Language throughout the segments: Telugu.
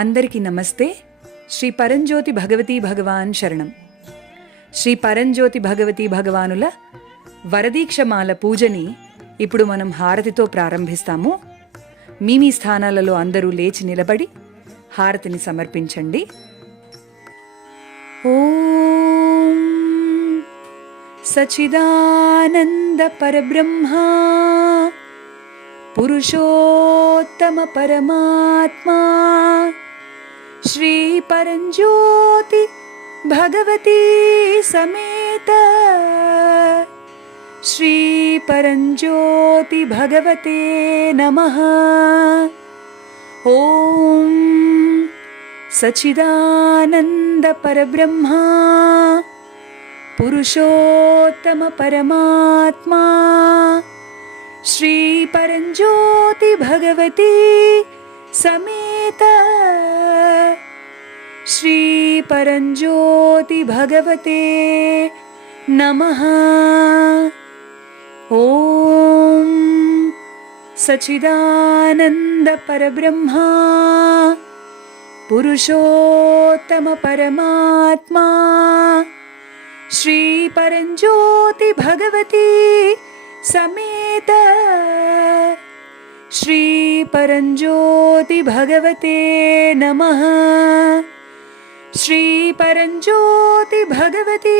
అందరికీ నమస్తే. శ్రీ పరంజ్యోతి భగవతీ భగవాన్ శరణం. శ్రీ పరంజ్యోతి భగవతీ భగవానుల వరదీక్షమాల పూజని ఇప్పుడు మనం హారతితో ప్రారంభిస్తాము. మీ స్థానాలలో అందరూ లేచి నిలబడి హారతిని సమర్పించండి. ఓం సచిదానంద పరబ్రహ్మ పురుషోత్తమ పరమాత్మా శ్రీ పరంజ్యోతి భగవతీ సమేత శ్రీ పరంజ్యోతి భగవతే నమః. ఓం సచిదానంద పరబ్రహ్మ పురుషోత్తమ పరమాత్మా శ్రీ పరంజ్యోతి భగవతి సమేత శ్రీ పరంజ్యోతి భగవతే నమః. ఓం సచిదానంద పరబ్రహ్మ పురుషోత్తమ పరమాత్మా శ్రీ పరంజ్యోతి భగవతి సమేత శ్రీ పరంజ్యోతి భగవతే నమః. శ్రీ పరంజ్యోతి భగవతి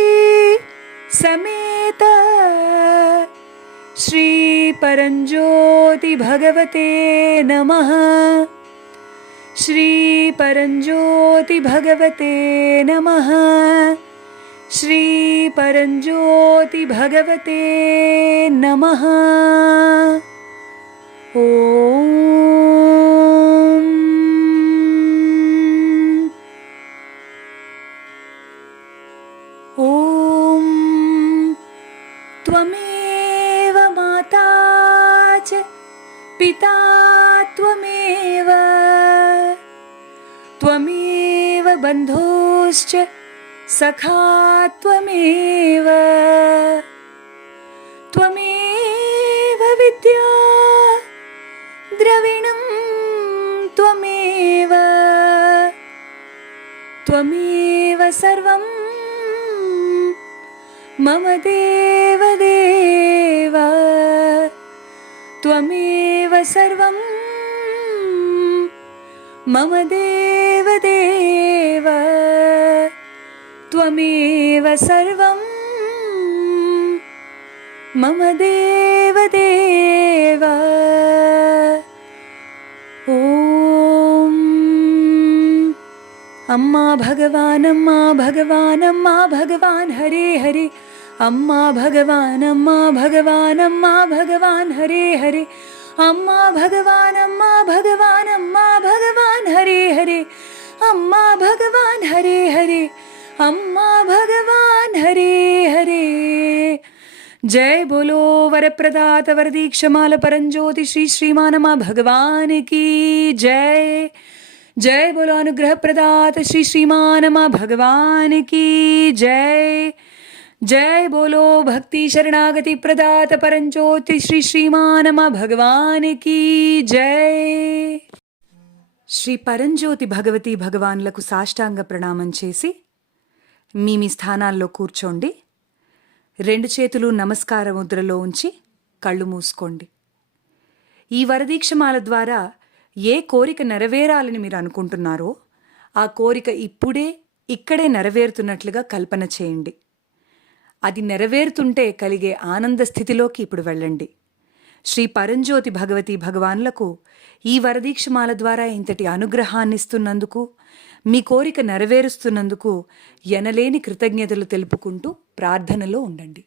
సమేత శ్రీ పరంజ్యోతి భగవతే నమః. శ్రీ పరంజ్యోతి భగవతే నమః. శ్రీ పరంజ్యోతి భగవతే నమః. ఓం ఓం త్వమేవ మాతా చ పితా త్వమేవ త్వమేవ బంధుశ్చ సఖా త్వమేవ త్వమేవ విద్యా ద్రవిణం త్వమేవ త్వమేవ సర్వం మమ దేవదేవ త్వమేవ సర్వం మమ దేవదేవ త్వమేవ సర్వం మమ దేవదేవ. ఓం అమ్మా భగవాన్ అమ్మా భగవాన్ అమ్మా భగవాన్ హరే హరే అమ్మా భగవాన్ అమ్మా భగవాన్ అమ్మా భగవాన్ హరే హరే అమ్మా భగవాన్ అమ్మా భగవాన్ అమ్మా భగవాన్ హరే హరే అమ్మా భగవాన్ హరే హరే అమ్మా భగవాన్ హరే హరే. జై బోలో వరప్రదాత వరదీక్షమాల పరంజ్యోతి శ్రీ శ్రీమానమా భగవాన్ की జై. జై బోలో అనుగ్రహ ప్రదాత శ్రీ శ్రీమానమా భగవాన్ की జై. జై బోలో భక్తి శరణాగతి ప్రదాత పరంజ్యోతి శ్రీ శ్రీమానమా భగవాన్ की జై. శ్రీ పరంజ్యోతి భగవతి భగవాన్లకు సాష్టాంగ ప్రణామం చేసి మీ స్థానాల్లో కూర్చోండి. రెండు చేతులు నమస్కార ముద్రలో ఉంచి కళ్ళు మూసుకోండి. ఈ వరదీక్షమాల ద్వారా ఏ కోరిక నెరవేరాలని మీరు అనుకుంటున్నారో ఆ కోరిక ఇప్పుడే ఇక్కడే నెరవేరుతున్నట్లుగా కల్పన చేయండి. అది నెరవేరుతుంటే కలిగే ఆనంద స్థితిలోకి ఇప్పుడు వెళ్ళండి. శ్రీ పరంజ్యోతి భగవతి భగవాన్లకు ఈ వరదీక్షమాల ద్వారా ఇంతటి అనుగ్రహాన్నిస్తున్నందుకు, మీ కోరిక నెరవేరుస్తున్నందుకు ఎనలేని కృతజ్ఞతలు తెలుపుకుంటూ ప్రార్థనలో ఉండండి.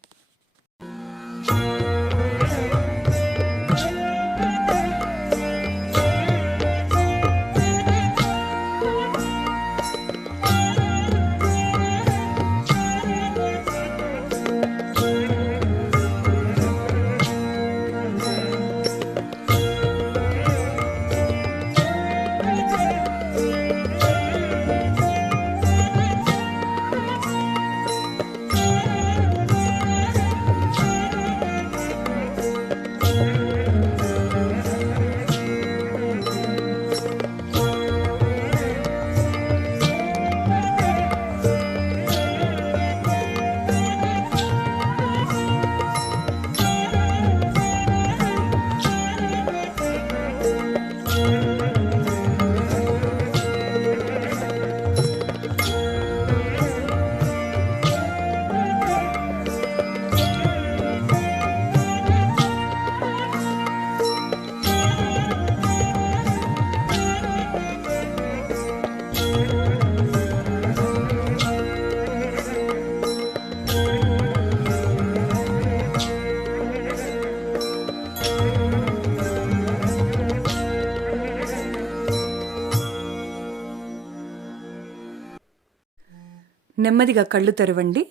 నెమ్మదిగా కళ్ళు తెరవండి.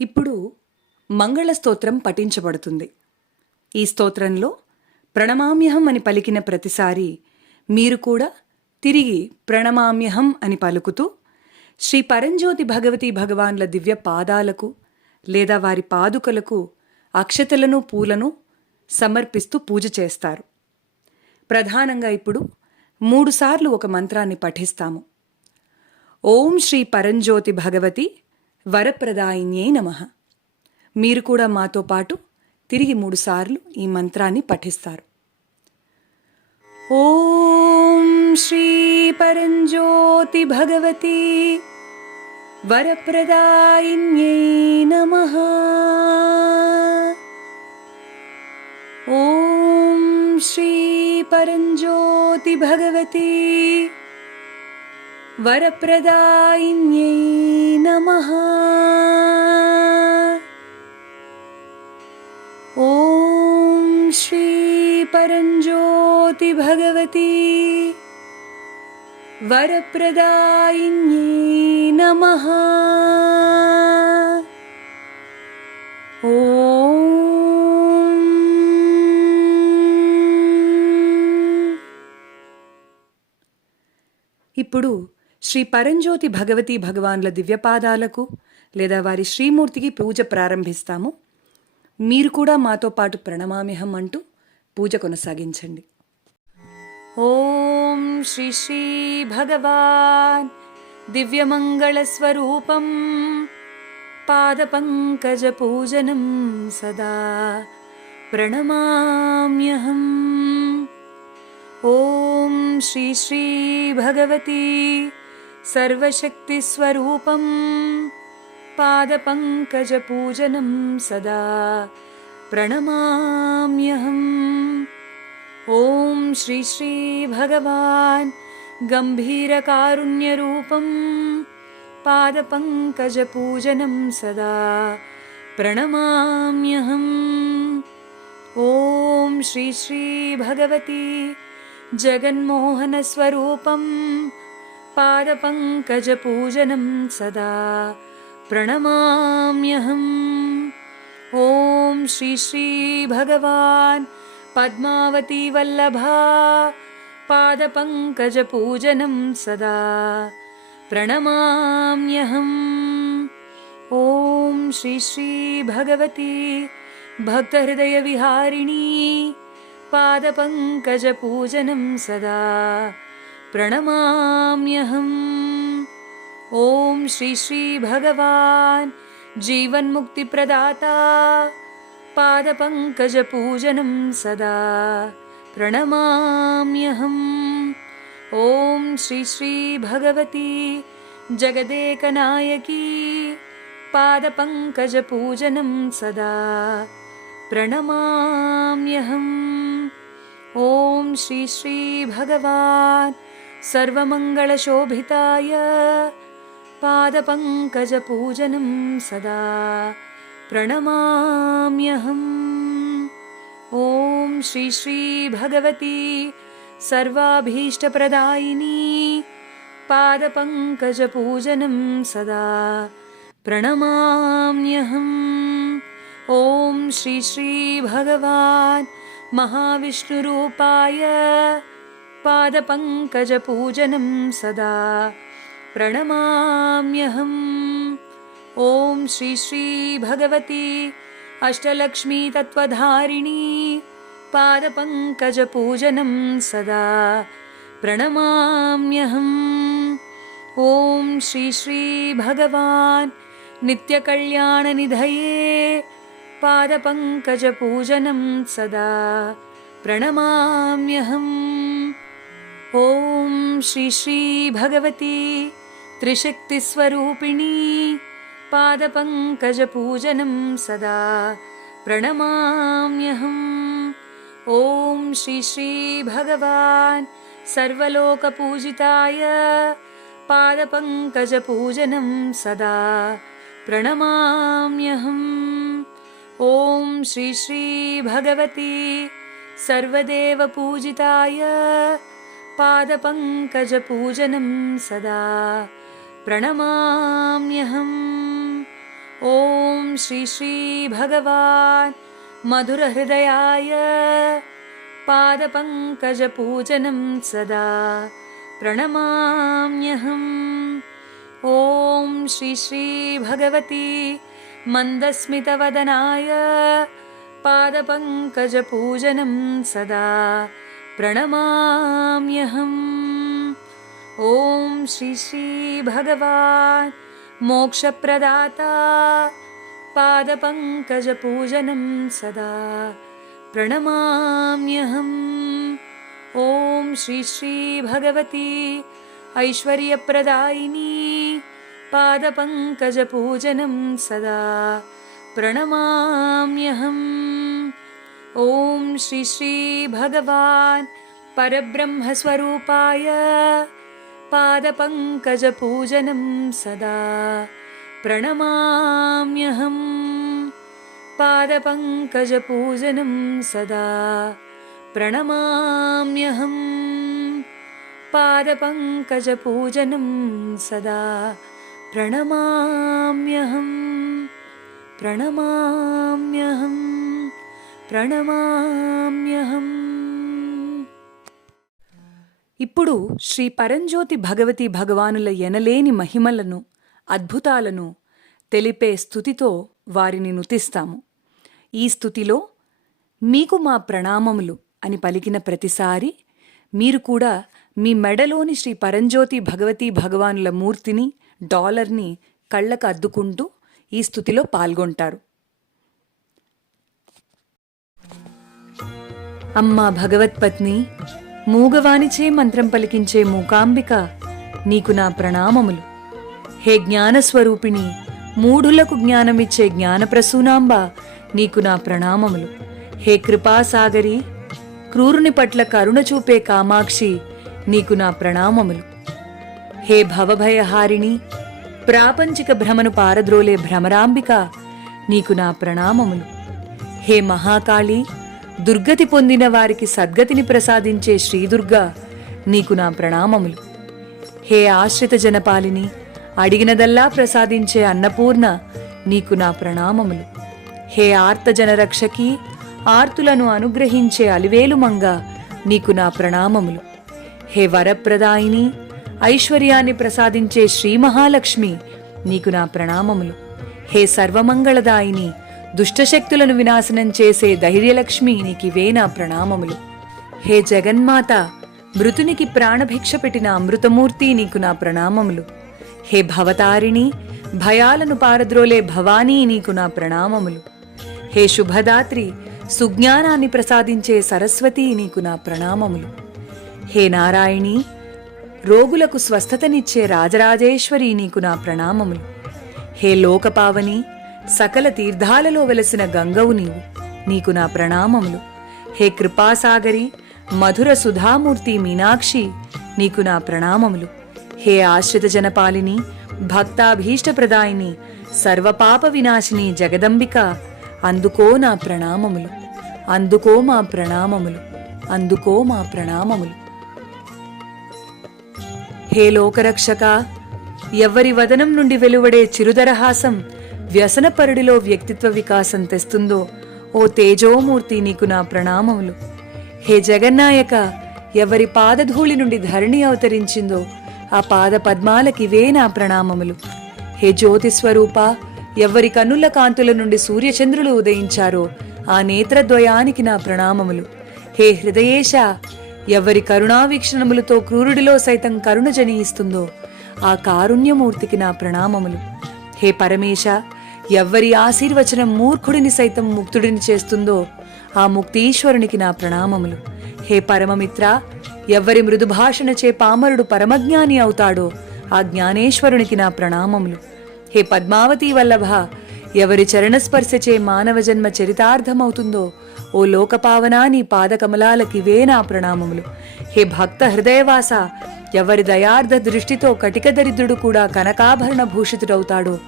ఇప్పుడు మంగళ స్తోత్రం పఠించబడుతుంది. ఈ స్తోత్రంలో ప్రణమామ్యహం అని పలికిన ప్రతిసారి మీరు కూడా తిరిగి ప్రణమామ్యహం అని పలుకుతూ శ్రీ పరంజ్యోతి భగవతీ భగవాన్ల దివ్య పాదాలకు లేదా వారి పాదుకలకు అక్షతలను పూలను సమర్పిస్తూ పూజ చేస్తారు. ప్రధానంగా ఇప్పుడు 3 సార్లు ఒక మంత్రాన్ని పఠిస్తాము. ఓం శ్రీ పరంజ్యోతి భగవతి వరప్రదాయిన్యై నమః. మీరు కూడా మాతో పాటు తిరిగి 3 సార్లు ఈ మంత్రాన్ని పఠిస్తారు. ఓం శ్రీ పరంజ్యోతి భగవతి వరప్రదాయిన్యై నమః. ఓం శ్రీ పరంజ్యోతి భగవతి వరప్రదాయిన్యై నమః. ఓం శ్రీ పరంజ్యోతి భగవతి వరప్రదాయిన్యై నమః. ఇప్పుడు శ్రీ పరంజ్యోతి భగవతీ భగవాన్ల దివ్యపాదాలకు లేదా వారి శ్రీమూర్తికి పూజ ప్రారంభిస్తాము. మీరు కూడా మాతో పాటు ప్రణమామ్యహం అంటూ పూజ కొనసాగించండి. ఓం శ్రీ శ్రీ భగవాన్ దివ్యమంగళ స్వరూపం పాదపంకజ పూజనం సదా ప్రణమామ్యహం. ఓం శ్రీ శ్రీ భగవతి సర్వశక్తి స్వరూపం పాదపంకజ పూజనం సదా ప్రణమామ్యహం. ఓం శ్రీ శ్రీ భగవాన్ గంభీరకారుణ్యరూపం పాదపంకజ పూజనం సదా ప్రణమామ్యహం. ఓం శ్రీ శ్రీ భగవతి జగన్మోహన స్వరూపం పాదపంకజ పూజనం సదా ప్రణమామ్యహం. ఓం శ్రీ శ్రీ భగవాన్ పద్మావతీ వల్లభా పాదపంకజ పూజనం సదా ప్రణమామ్యహం. ఓం శ్రీ శ్రీ భగవతి భక్తహృదయ విహారిణీ పాదపంకజ పూజనం సదా ప్రణమామ్యహం. ఓం శ్రీ శ్రీ భగవాన్ జీవన్ముక్తి ప్రదాతా పాదపంకజ పూజనం సదా ప్రణమామ్యహం. ఓం శ్రీ శ్రీ భగవతి జగదేకనాయకీ పాదపంకజ పూజనం సదా ప్రణమామ్యహం. ఓం శ్రీ శ్రీ భగవాన్ సర్వమంగళశోభితాయ పాదపంకజ పూజనం సదా ప్రణమామ్యహం. ఓం శ్రీ శ్రీ భగవతి సర్వాభీష్టప్రదాయినీ పాదపంకజ పూజనం సదా ప్రణమామ్యహం. ఓం శ్రీ శ్రీ భగవాన్ మహావిష్ణురూపాయ పాదపంకజ పూజనం సదా ప్రణమామ్యహం. ఓం శ్రీ శ్రీ భగవతి అష్టలక్ష్మీ తత్వధారిణీ పాదపంకజ పూజనం సదా ప్రణమామ్యహం. ఓం శ్రీ శ్రీ భగవాన్ నిత్యకళ్యాణనిధయే పాదపంకజ పూజనం సదా ప్రణమామ్యహం. ఓం శ్రీ శ్రీ భగవతి త్రిశక్తిస్వరూపిణీ పాదపంకజ పూజనం సదా ప్రణమామ్యహం. ఓం శ్రీ శ్రీ భగవాన్ సర్వలోకపూజితాయ పాదపంకజ పూజనం సదా ప్రణమామ్యహం. ఓం శ్రీ శ్రీ భగవతి సర్వదేవపూజితాయ పాదపంకజ పూజనం సదా प्रणमाम्यहम्। ॐ श्री श्री भगवान् मधुरहृदयाय पादपङ्कजपूजनं सदा प्रणमाम्यहम्। ॐ श्री श्री भगवती मन्दस्मितवदनाय पादपङ्कजपूजनं सदा प्रणमाम्यहम्। ॐ श्री श्री भगवान् मोक्षप्रदाता पादपङ्कजपूजनं सदा प्रणमाम्यहम्। ॐ श्री श्री भगवती ऐश्वर्यप्रदायिनी पादपङ्कजपूजनं सदा प्रणमाम्यहम्। ॐ श्री श्री भगवान् परब्रह्मस्वरूपाय पादपङ्कजपूजनं सदा प्रणमाम्यहम्। पादपङ्कजपूजनं सदा प्रणमाम्यहम्। पादपङ्कजपूजनं सदा प्रणमाम्यहम्। प्रणमाम्यहम्। ప్రణమామ్యహం. ఇప్పుడు శ్రీ పరంజ్యోతి భగవతి భగవానుల ఎనలేని మహిమలను అద్భుతాలను తెలిపే స్తుతితో వారిని నుతిస్తాము. ఈ స్తుతిలో మీకు మా ప్రణామములు అని పలికిన ప్రతిసారి మీరు కూడా మీ మెడలోని శ్రీ పరంజ్యోతి భగవతి భగవానుల మూర్తిని డాలర్ని కళ్ళకు అద్దుకుంటూ ఈ స్తుతిలో పాల్గొంటారు. అమ్మా భగవత్పత్ని, మూగవానిచే మంత్రం పలికించే మూకాంబిక, నీకు నా ప్రణామములు. హే జ్ఞానస్వరూపిణి, మూఢులకు జ్ఞానమిచ్చే జ్ఞానప్రసూనాంబ, నీకు నా ప్రణామములు. హే కృపాసాగరి, క్రూరుని పట్ల కరుణ చూపే కామాక్షి, నీకు నా ప్రణామములు. హే భవభయహారిణి, ప్రాపంచిక భ్రమను పారద్రోలే భ్రమరాంబిక, నీకు నా ప్రణామములు. హే మహాకాళి, దుర్గతి పొందిన వారికి సద్గతిని ప్రసాదించే శ్రీదుర్గా, నీకు నా ప్రణామములు. హే ఆశ్రిత జనపాలిని, అడిగినదల్లా ప్రసాదించే అన్నపూర్ణ, నీకు నా ప్రణామములు. హే ఆర్తజనరక్షకి, ఆర్తులను అనుగ్రహించే అలివేలు మంగ, నీకు నా ప్రణామములు. హే వరప్రదాయిని, ఐశ్వర్యాన్ని ప్రసాదించే శ్రీ మహాలక్ష్మి, నీకు నా ప్రణామములు. హే సర్వమంగళదాయిని, దుష్టశక్తులను వినాశనం చేసే ధైర్యలక్ష్మి, నీకివే నా ప్రణామములు. హే జగన్మాత, మృతునికి ప్రాణభిక్ష పెట్టిన అమృతమూర్తి, నీకు నా ప్రణామములు. హే భవతారిణి, భయాలను పారద్రోలే భవానీ, నీకు నా ప్రణామములు. హే శుభదాత్రి, సుజ్ఞానాన్ని ప్రసాదించే సరస్వతి, నీకు నా ప్రణామములు. హే నారాయణి, రోగులకు స్వస్థతనిచ్చే రాజరాజేశ్వరి, నీకు నా ప్రణామములు. హే లోకపావని, సకల తీర్థాలలో వెలసిన గంగవు నీవు, నీకు నా ప్రణామములు. హే కృపాసాగరి, మధుర సుధామూర్తి మీనాక్షి, నీకు నా ప్రణామములు. హే ఆశ్రిత జనపాలిని, భక్తాభీష్టప్రదాయిని, సర్వపాప వినాశిని జగదంబిక, అందుకో నా ప్రణామములు. అందుకో మా ప్రణామములు. అందుకో మా ప్రణామములు. హే లోకరక్షక, ఎవ్వరి వదనం నుండి వెలువడే చిరుదరహాసం వ్యసనపరుడిలో వ్యక్తిత్వ వికాసం తెస్తుందో ఓ తేజోమూర్తి, నీకు నా ప్రణామములు. హే జగన్నాయక, ఎవరి పాదధూళి నుండి ధరణి అవతరించిందో ఆ పాద పద్మాలకివే నా ప్రణామములు. హే జ్యోతిస్వరూప, ఎవరి కన్నుల కాంతుల నుండి సూర్యచంద్రులు ఉదయించారో ఆ నేత్రద్వయానికి నా ప్రణామములు. హే హృదయేశ, ఎవరి కరుణావీక్షణములతో క్రూరుడిలో సైతం కరుణ జనియిస్తుందో ఆ కారుణ్యమూర్తికి నా ప్రణామములు. హే పరమేశ, ఎవ్వరి ఆశీర్వచనం మూర్ఖుడిని సైతం ముక్తుడిని చేస్తుందో ఆ ముక్తీశ్వరునికి నా ప్రణామములు. హే పరమమిత్ర, ఎవ్వరి మృదుభాషణచే పామరుడు పరమజ్ఞాని అవుతాడో ఆ జ్ఞానేశ్వరునికి నా ప్రణామములు. హే పద్మావతీ వల్లభ, ఎవరి చరణస్పర్శచే మానవ జన్మ చరితార్థమవుతుందో ఓ లోకపావనా, నీ పాదకమలాలకివే నా ప్రణామములు. హే భక్త హృదయవాస, ఎవరి దయార్థ దృష్టితో కటిక దరిద్రుడు కూడా కనకాభరణ భూషితుడవుతాడో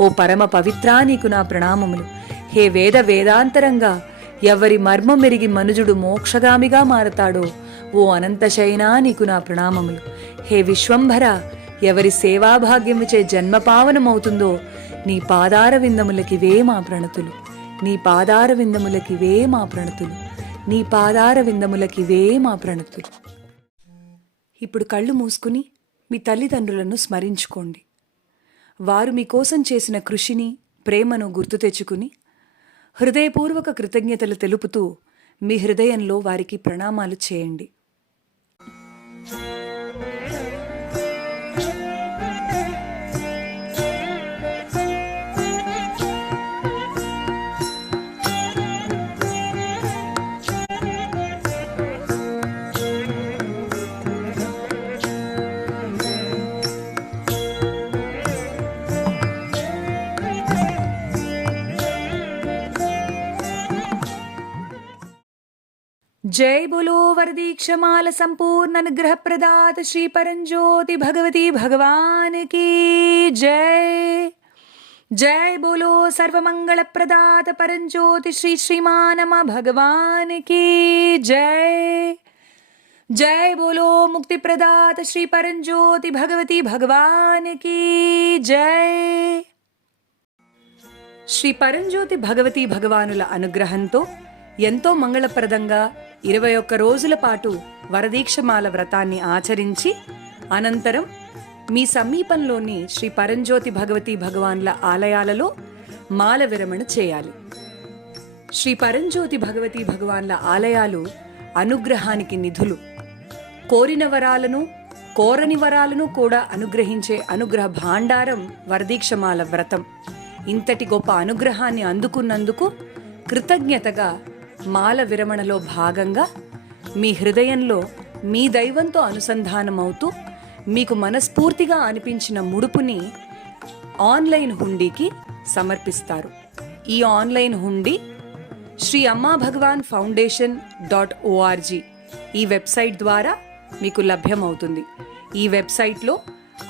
ఓ పరమ పవిత్రా, నీకు నా ప్రణామములు. హే వేద వేదాంతరంగా, ఎవరి మర్మం మెరిగి మనుజుడు మోక్షగామిగా మారతాడో ఓ అనంతశయనా, నీకు నా ప్రణామములు. హే విశ్వంభర, ఎవరి సేవాభాగ్యముచే జన్మ పావనమవుతుందో నీ పాదార విందములకివే మా ప్రణతులు, నీ పాదార విందములకివే మా ప్రణతులు, నీ పాదార విందములకివే మా ప్రణతులు. ఇప్పుడు కళ్ళు మూసుకుని మీ తల్లిదండ్రులను స్మరించుకోండి. వారు మీకోసం చేసిన కృషిని, ప్రేమను గుర్తు తెచ్చుకుని హృదయపూర్వక కృతజ్ఞతలు తెలుపుతూ మీ హృదయంలో వారికి ప్రణామాలు చేయండి. जय बोलो वरदीक्षमाल संपूर्ण अनुग्रह प्रदात श्री परंज्योति भगवती भगवान की जय. जय बोलो सर्वमंगल प्रदात परंज्योति श्री श्रीमानमा भगवान की जय. जय बोलो मुक्ति प्रदात श्री परंज्योति भगवती भगवान की जय. శ్రీ పరంజ్యోతి భగవతి భగవానుల అనుగ్రహంతో ఎంతో మంగళప్రదంగా 21 రోజుల పాటు వరదీక్షమాల వ్రతాన్ని ఆచరించి అనంతరం మీ సమీపంలోని శ్రీ పరంజ్యోతి భగవతి భగవాన్ల ఆలయాలలో మాల విరమణ చేయాలి. శ్రీ పరంజ్యోతి భగవతి భగవాన్ల ఆలయాలు అనుగ్రహానికి నిధులు. కోరిన వరాలను, కోరని వరాలను కూడా అనుగ్రహించే అనుగ్రహ భాండారం వరదీక్షమాల వ్రతం. ఇంతటి గొప్ప అనుగ్రహాన్ని అందుకున్నందుకు కృతజ్ఞతగా మాల విరమణలో భాగంగా మీ హృదయంలో మీ దైవంతో అనుసంధానమవుతూ మీకు మనస్ఫూర్తిగా అనిపించిన ముడుపుని ఆన్లైన్ హుండీకి సమర్పిస్తారు. ఈ ఆన్లైన్ హుండీ శ్రీ అమ్మా భగవాన్ foundation.org ఈ వెబ్సైట్ ద్వారా మీకు లభ్యమవుతుంది. ఈ వెబ్సైట్లో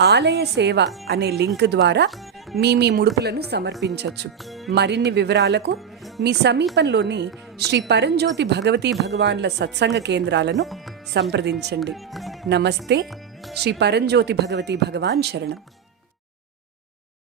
ఆలయ సేవ అనే లింక్ ద్వారా మీ ముడుపులను సమర్పించవచ్చు. మరిన్ని వివరాలకు మీ సమీపంలోని శ్రీ పరంజ్యోతి భగవతి భగవాన్ల సత్సంగ కేంద్రాలను సంప్రదించండి. నమస్తే. శ్రీ పరంజ్యోతి భగవతి భగవాన్ శరణం.